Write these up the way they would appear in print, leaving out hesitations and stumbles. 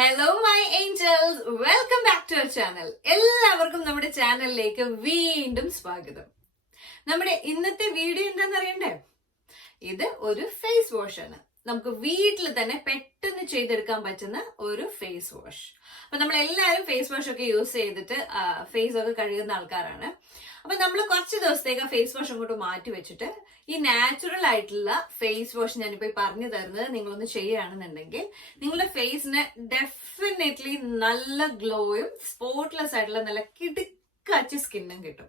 Hello my angels, welcome back to our channel. എല്ലാവർക്കും നമ്മുടെ ചാനലിലേക്ക് വീണ്ടും സ്വാഗതം. നമ്മുടെ ഇന്നത്തെ വീഡിയോ എന്താണെന്ന് അറിയണ്ടേ? ഇത് ഒരു ഫേസ് വാഷ് ആണ്. നമുക്ക് വീട്ടിൽ തന്നെ പെട്ടെന്ന് ചെയ്തെടുക്കാൻ പറ്റുന്ന ഒരു ഫേസ് വാഷ്. അപ്പൊ നമ്മൾ എല്ലാവരും ഫേസ് വാഷ് ഒക്കെ യൂസ് ചെയ്തിട്ട് ഫേസ് ഒക്കെ കഴുകുന്ന ആൾക്കാരാണ്. അപ്പൊ നമ്മൾ കുറച്ച് ദിവസത്തേക്ക് ആ ഫേസ് വാഷ് അങ്ങോട്ട് മാറ്റി വെച്ചിട്ട് ഈ നാച്ചുറൽ ആയിട്ടുള്ള ഫേസ് വാഷ് ഞാനിപ്പോ പറഞ്ഞു തരുന്നത് നിങ്ങളൊന്ന് ചെയ്യുകയാണെന്നുണ്ടെങ്കിൽ നിങ്ങളുടെ ഫേസിന് ഡെഫിനറ്റ്ലി നല്ല ഗ്ലോയും സ്പോട്ട്ലെസ് ആയിട്ടുള്ള നല്ല കിടുക്കാച്ചി സ്കിന്നും കിട്ടും.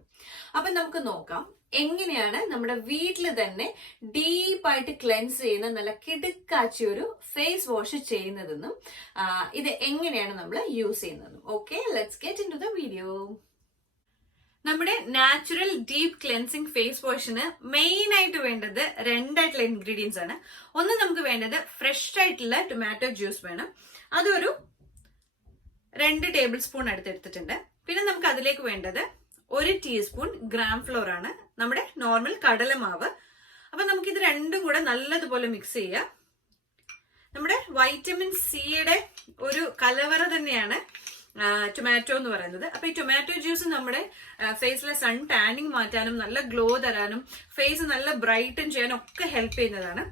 അപ്പൊ നമുക്ക് നോക്കാം എങ്ങനെയാണ് നമ്മുടെ വീട്ടിൽ തന്നെ ഡീപ്പായിട്ട് ക്ലെൻസ് ചെയ്യുന്ന നല്ല കിടുക്കാച്ചി ഒരു ഫേസ് വാഷ് ചെയ്യുന്നതെന്നും ഇത് എങ്ങനെയാണ് നമ്മൾ യൂസ് ചെയ്യുന്നതെന്നും. Okay, let's get into the video. നമ്മുടെ നാച്ചുറൽ ഡീപ്പ് ക്ലെൻസിങ് ഫേസ് വാഷിന് മെയിൻ ആയിട്ട് വേണ്ടത് രണ്ടായിട്ടുള്ള ഇൻഗ്രീഡിയൻസ് ആണ്. ഒന്ന് നമുക്ക് വേണ്ടത് ഫ്രഷ് ആയിട്ടുള്ള ടൊമാറ്റോ ജ്യൂസ് വേണം. അതൊരു 2 ടേബിൾ സ്പൂൺ എടുത്തിട്ടുണ്ട്. പിന്നെ നമുക്ക് അതിലേക്ക് വേണ്ടത് 1 ടീസ്പൂൺ ഗ്രാം ഫ്ലോർ ആണ്, നമ്മുടെ നോർമൽ കടലമാവ്. അപ്പൊ നമുക്ക് ഇത് രണ്ടും കൂടെ നല്ലതുപോലെ മിക്സ് ചെയ്യാം. നമ്മുടെ വൈറ്റമിൻ സിയുടെ ഒരു കലവറ തന്നെയാണ് ടൊമാറ്റോ എന്ന് പറയുന്നത്. അപ്പൊ ഈ ടൊമാറ്റോ ജ്യൂസ് നമ്മുടെ ഫേസിലെ സൺ ടാനിങ് മാറ്റാനും നല്ല ഗ്ലോ തരാനും ഫേസ് നല്ല ബ്രൈറ്റൻ ചെയ്യാനും ഒക്കെ ഹെൽപ്പ് ചെയ്യുന്നതാണ്.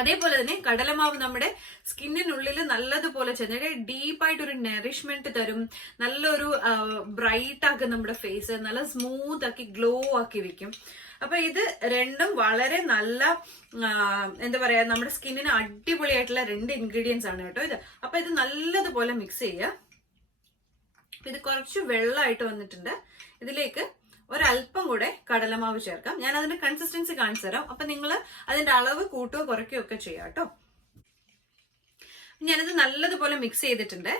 അതേപോലെ തന്നെ കടലമാവ് നമ്മുടെ സ്കിന്നിനുള്ളിൽ നല്ലതുപോലെ ചെന്നിട്ട് ഡീപ്പായിട്ട് ഒരു നറിഷ്മെന്റ് തരും, നല്ലൊരു ബ്രൈറ്റ് ആക്കും നമ്മുടെ ഫേസ്, നല്ല സ്മൂത്ത് ആക്കി ഗ്ലോ ആക്കി വെക്കും. അപ്പൊ ഇത് രണ്ടും വളരെ നല്ല എന്താ പറയാ നമ്മുടെ സ്കിന്നിന് അടിപൊളിയായിട്ടുള്ള 2 ഇൻഗ്രീഡിയൻസ് ആണ് കേട്ടോ ഇത്. അപ്പൊ ഇത് നല്ലതുപോലെ മിക്സ് ചെയ്യുക. ഇത് കുറച്ച് വെള്ളമായിട്ട് വന്നിട്ടുണ്ട്. ഇതിലേക്ക് ഒരല്പം കൂടെ കടലമാവ് ചേർക്കാം. ഞാൻ അതിന്റെ കൺസിസ്റ്റൻസി കാണിച്ചു തരാം. അപ്പൊ നിങ്ങൾ അതിന്റെ അളവ് കൂട്ടുകയോ കുറയ്ക്കുകയോ ഒക്കെ ചെയ്യാം കേട്ടോ. ഞാനത് നല്ലതുപോലെ മിക്സ് ചെയ്തിട്ടുണ്ട്.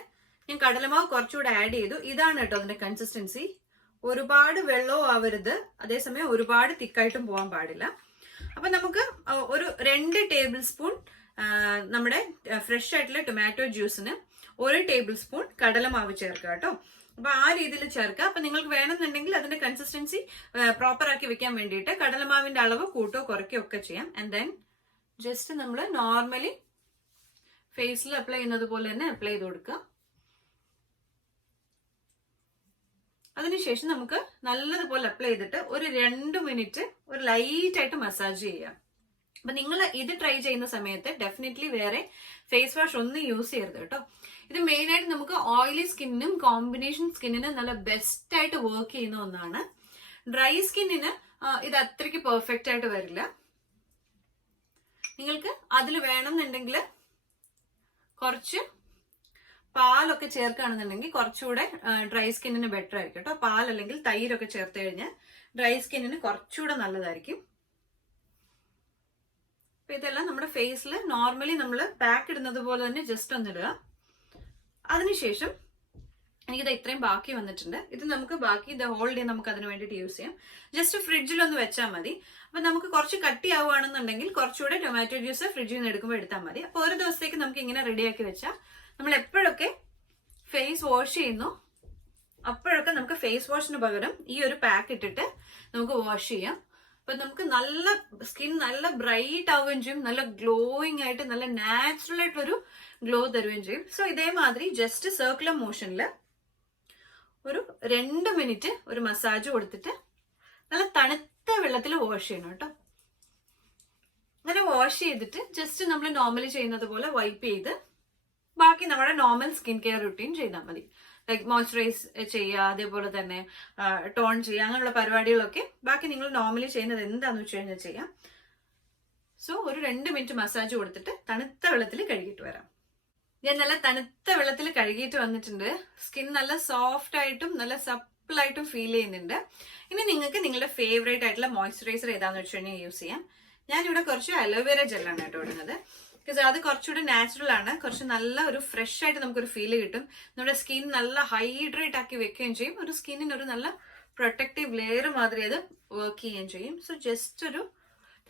ഞാൻ കടലമാവ് കുറച്ചുകൂടെ ആഡ് ചെയ്തു. ഇതാണ് കേട്ടോ അതിന്റെ കൺസിസ്റ്റൻസി. ഒരുപാട് വെള്ളവും ആവരുത്, അതേസമയം ഒരുപാട് തിക്കായിട്ടും പോകാൻ പാടില്ല. അപ്പൊ നമുക്ക് ഒരു 2 ടേബിൾ സ്പൂൺ നമ്മുടെ ഫ്രഷ് ആയിട്ടുള്ള ടൊമാറ്റോ ജ്യൂസിന് 1 ടേബിൾ സ്പൂൺ കടലമാവ് ചേർക്കുക കേട്ടോ. അപ്പൊ ആ രീതിയിൽ ചേർക്കുക. അപ്പൊ നിങ്ങൾക്ക് വേണമെന്നുണ്ടെങ്കിൽ അതിന്റെ കൺസിസ്റ്റൻസി പ്രോപ്പർ ആക്കി വെക്കാൻ വേണ്ടിയിട്ട് കടലമാവിന്റെ അളവ് കൂട്ടോ കുറയ്ക്കോ ഒക്കെ ചെയ്യാം. ആൻഡ് ദെൻ ജസ്റ്റ് നമ്മൾ നോർമലി ഫേസിൽ അപ്ലൈ ചെയ്യുന്നത് പോലെ തന്നെ അപ്ലൈ ചെയ്ത് കൊടുക്കുക. അതിനുശേഷം നമുക്ക് നല്ലതുപോലെ അപ്ലൈ ചെയ്തിട്ട് ഒരു 2 മിനിറ്റ് ഒരു ലൈറ്റ് ആയിട്ട് മസാജ് ചെയ്യാം. അപ്പൊ നിങ്ങൾ ഇത് ട്രൈ ചെയ്യുന്ന സമയത്ത് ഡെഫിനറ്റ്ലി വേറെ ഫേസ് വാഷ് ഒന്നും യൂസ് ചെയ്യരുത് കേട്ടോ. ഇത് മെയിൻ ആയിട്ട് നമുക്ക് ഓയിലി സ്കിന്നിനും കോമ്പിനേഷൻ സ്കിന്നിനും നല്ല ബെസ്റ്റ് ആയിട്ട് വർക്ക് ചെയ്യുന്ന ഒന്നാണ്. ഡ്രൈ സ്കിന്നിന് ഇത് അത്രയ്ക്ക് പെർഫെക്റ്റ് ആയിട്ട് വരില്ല. നിങ്ങൾക്ക് അതിൽ വേണമെന്നുണ്ടെങ്കിൽ കുറച്ച് പാലൊക്കെ ചേർക്കുകയാണെന്നുണ്ടെങ്കിൽ കുറച്ചുകൂടെ ഡ്രൈ സ്കിന്നിന് ബെറ്റർ ആയിരിക്കും കേട്ടോ. പാൽ അല്ലെങ്കിൽ തൈരൊക്കെ ചേർത്ത് കഴിഞ്ഞാൽ ഡ്രൈ സ്കിന്നിന് കുറച്ചുകൂടെ നല്ലതായിരിക്കും. അപ്പൊ ഇതെല്ലാം നമ്മുടെ ഫേസിൽ നോർമലി നമ്മൾ പാക്ക് ഇടുന്നത് പോലെ തന്നെ ജസ്റ്റ് ഒന്നിടുക. അതിനുശേഷം എനിക്കിത് ഇത്രയും ബാക്കി വന്നിട്ടുണ്ട്. ഇത് നമുക്ക് ബാക്കി ഇത് ഹോൾ ഡേ നമുക്ക് അതിന് വേണ്ടിയിട്ട് യൂസ് ചെയ്യാം. ജസ്റ്റ് ഫ്രിഡ്ജിലൊന്ന് വെച്ചാൽ മതി. അപ്പൊ നമുക്ക് കുറച്ച് കട്ടിയാവുകയാണെന്നുണ്ടെങ്കിൽ കുറച്ചുകൂടെ ടൊമാറ്റോ ജ്യൂസ് ഫ്രിഡ്ജിൽ നിന്ന് എടുക്കുമ്പോൾ എടുത്താൽ മതി. അപ്പൊ ഒരു ദിവസത്തേക്ക് നമുക്ക് ഇങ്ങനെ റെഡിയാക്കി വെച്ചാൽ നമ്മൾ എപ്പോഴൊക്കെ ഫേസ് വാഷ് ചെയ്യുന്നു അപ്പോഴൊക്കെ നമുക്ക് ഫേസ് വാഷിന് പകരം ഈ ഒരു പാക്ക് ഇട്ടിട്ട് നമുക്ക് വാഷ് ചെയ്യാം. അപ്പൊ നമുക്ക് നല്ല സ്കിൻ നല്ല ബ്രൈറ്റ് ആവുകയും ചെയ്യും, നല്ല ഗ്ലോയിങ് ആയിട്ട് നല്ല നാച്ചുറൽ ആയിട്ടൊരു ഗ്ലോ തരുകയും ചെയ്യും. സോ ഇതേമാതിരി ജസ്റ്റ് സർക്കുലർ മോഷനിൽ ഒരു 2 മിനിറ്റ് ഒരു മസാജ് കൊടുത്തിട്ട് നല്ല തണുത്ത വെള്ളത്തിൽ വാഷ് ചെയ്യണം കേട്ടോ. അങ്ങനെ വാഷ് ചെയ്തിട്ട് ജസ്റ്റ് നമ്മൾ നോർമലി ചെയ്യുന്നത് പോലെ വൈപ്പ് ചെയ്ത് ബാക്കി നമ്മുടെ നോർമൽ സ്കിൻ കെയർ റുട്ടീൻ ചെയ്താൽ മതി. ലൈക്ക് മോയ്സ്ചറൈസ് ചെയ്യുക, അതേപോലെ തന്നെ ടോൺ ചെയ്യുക, അങ്ങനെയുള്ള പരിപാടികളൊക്കെ ബാക്കി നിങ്ങൾ നോർമലി ചെയ്യുന്നത് എന്താന്ന് വെച്ച് കഴിഞ്ഞാൽ ചെയ്യാം. സോ ഒരു 2 മിനിറ്റ് മസാജ് കൊടുത്തിട്ട് തണുത്ത വെള്ളത്തിൽ കഴുകിയിട്ട് വരാം. ഞാൻ നല്ല തണുത്ത വെള്ളത്തിൽ കഴുകിയിട്ട് വന്നിട്ടുണ്ട്. സ്കിൻ നല്ല സോഫ്റ്റ് ആയിട്ടും നല്ല സപ്പിളായിട്ടും ഫീൽ ചെയ്യുന്നുണ്ട്. ഇനി നിങ്ങൾക്ക് നിങ്ങളുടെ ഫേവറേറ്റ് ആയിട്ടുള്ള മോയ്സ്ചറൈസർ ഏതാന്ന് വെച്ച് കഴിഞ്ഞാൽ യൂസ് ചെയ്യാം. ഞാനിവിടെ കുറച്ച് അലോവേര ജെല്ലാണ് കേട്ടോ ഇടുന്നത്. ബിക്കോസ് അത് കുറച്ചുകൂടി നാച്ചുറൽ ആണ്, കുറച്ച് നല്ല ഒരു ഫ്രഷ് ആയിട്ട് നമുക്കൊരു ഫീല് കിട്ടും. നമ്മുടെ സ്കിൻ നല്ല ഹൈഡ്രേറ്റ് ആക്കി വെക്കുകയും ചെയ്യും. ഒരു സ്കിന്നിന് ഒരു നല്ല പ്രൊട്ടക്റ്റീവ് ലെയർ മാതിരി അത് വർക്ക് ചെയ്യുകയും ചെയ്യും. സോ ജസ്റ്റ് ഒരു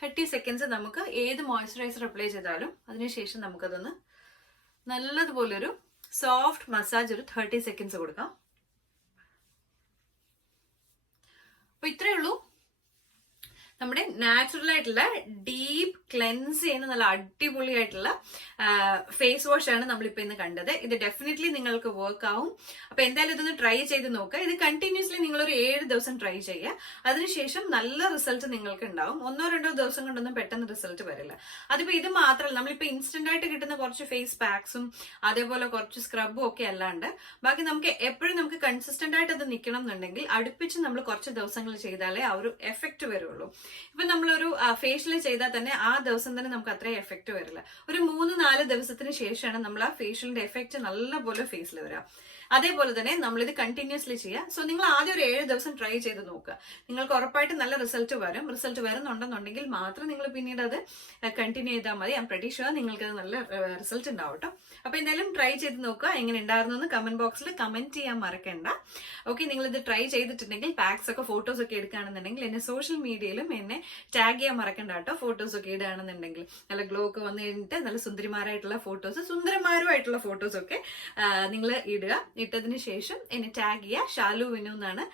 30 സെക്കൻഡ്സ് നമുക്ക് ഏത് മോയ്സ്ചറൈസർ അപ്ലൈ ചെയ്താലും അതിനുശേഷം നമുക്കതൊന്ന് നല്ലതുപോലെ ഒരു സോഫ്റ്റ് മസാജ് ഒരു 30 സെക്കൻഡ്സ് കൊടുക്കാം. അപ്പൊ ഇത്രയേ ഉള്ളൂ. നമ്മുടെ നാച്ചുറൽ ആയിട്ടുള്ള ഡീപ്പ് ക്ലെൻസ് ചെയ്യുന്ന നല്ല അടിപൊളിയായിട്ടുള്ള ഫേസ് വാഷ് ആണ് നമ്മളിപ്പോ ഇന്ന് കണ്ടത്. ഇത് ഡെഫിനറ്റ്ലി നിങ്ങൾക്ക് വർക്ക് ആവും. അപ്പൊ എന്തായാലും ഇതൊന്ന് ട്രൈ ചെയ്ത് നോക്കുക. ഇത് കണ്ടിന്യൂസ്ലി നിങ്ങൾ ഒരു 7 ദിവസം ട്രൈ ചെയ്യുക. അതിനുശേഷം നല്ല റിസൾട്ട് നിങ്ങൾക്ക് ഉണ്ടാവും. 1-2 ദിവസം കൊണ്ടൊന്നും പെട്ടെന്ന് റിസൾട്ട് വരില്ല. അതിപ്പോ ഇത് മാത്രമല്ല, നമ്മളിപ്പോ ഇൻസ്റ്റന്റ് ആയിട്ട് കിട്ടുന്ന കുറച്ച് ഫേസ് പാക്സും അതേപോലെ കുറച്ച് സ്ക്രബും ഒക്കെ അല്ലാണ്ട് ബാക്കി നമുക്ക് എപ്പോഴും നമുക്ക് കൺസിസ്റ്റന്റ് ആയിട്ട് അത് നിൽക്കണം എന്നുണ്ടെങ്കിൽ അടുപ്പിച്ച് നമ്മൾ കുറച്ച് ദിവസങ്ങൾ ചെയ്താലേ ആ ഒരു എഫക്ട് വരുള്ളൂ. ഇപ്പൊ നമ്മളൊരു ഫേഷ്യൽ ചെയ്താൽ തന്നെ ആ ദിവസം തന്നെ നമുക്ക് അത്രയും എഫക്ട് വരില്ല. ഒരു 3-4 ദിവസത്തിന് ശേഷമാണ് നമ്മൾ ആ ഫേഷ്യലിന്റെ എഫക്ട് നല്ലപോലെ ഫേസിൽ വരിക. അതേപോലെ തന്നെ നമ്മളിത് കണ്ടിന്യൂസ്ലി ചെയ്യുക. സോ നിങ്ങൾ ആദ്യം ഒരു 7 ദിവസം ട്രൈ ചെയ്ത് നോക്കുക. നിങ്ങൾക്ക് ഉറപ്പായിട്ട് നല്ല റിസൾട്ട് വരും. റിസൾട്ട് വരുന്നുണ്ടെന്നുണ്ടെങ്കിൽ മാത്രം നിങ്ങൾ പിന്നീട് അത് കണ്ടിന്യൂ ചെയ്താൽ മതി. ഐ എം പ്രെറ്റി ഷുവർ നിങ്ങൾക്ക് അത് നല്ല റിസൾട്ട് ഉണ്ടാവും കേട്ടോ. അപ്പൊ എന്തായാലും ട്രൈ ചെയ്ത് നോക്കുക. എങ്ങനെ ഉണ്ടായിരുന്നു എന്ന് കമന്റ് ബോക്സിൽ കമന്റ് ചെയ്യാൻ മറക്കണ്ട. ഓക്കെ, നിങ്ങൾ ഇത് ട്രൈ ചെയ്തിട്ടുണ്ടെങ്കിൽ പാക്സ് ഒക്കെ ഫോട്ടോസ് ഒക്കെ എടുക്കുകയാണെന്നുണ്ടെങ്കിൽ എന്നെ സോഷ്യൽ മീഡിയയിലും എന്നെ ടാഗ് ചെയ്യാൻ മറക്കണ്ട കേട്ടോ. ഫോട്ടോസ് ഒക്കെ ഇടുകയാണെന്നുണ്ടെങ്കിൽ നല്ല ഗ്ലോ ഒക്കെ വന്നു കഴിഞ്ഞിട്ട് നല്ല സുന്ദരിമാരായിട്ടുള്ള ഫോട്ടോസ്, സുന്ദരന്മാരുമായിട്ടുള്ള ഫോട്ടോസ് ഒക്കെ നിങ്ങൾ ഇടുക. ഇട്ടതിന് ശേഷം എന്നെ ടാഗ് ചെയ്യുക. ഷാലു വിനു എന്നാണ്.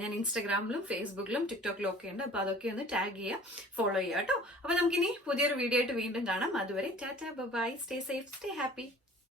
ഞാൻ ഇൻസ്റ്റാഗ്രാമിലും ഫേസ്ബുക്കിലും ടിക്ടോക്കിലും ഒക്കെ ഉണ്ട്. അപ്പൊ അതൊക്കെ ഒന്ന് ടാഗ് ചെയ്യുക, ഫോളോ ചെയ്യുക കേട്ടോ. അപ്പൊ നമുക്കിനി പുതിയൊരു വീഡിയോ ആയിട്ട് വീണ്ടും കാണാം. അതുവരെ tata, bye, stay safe, stay happy.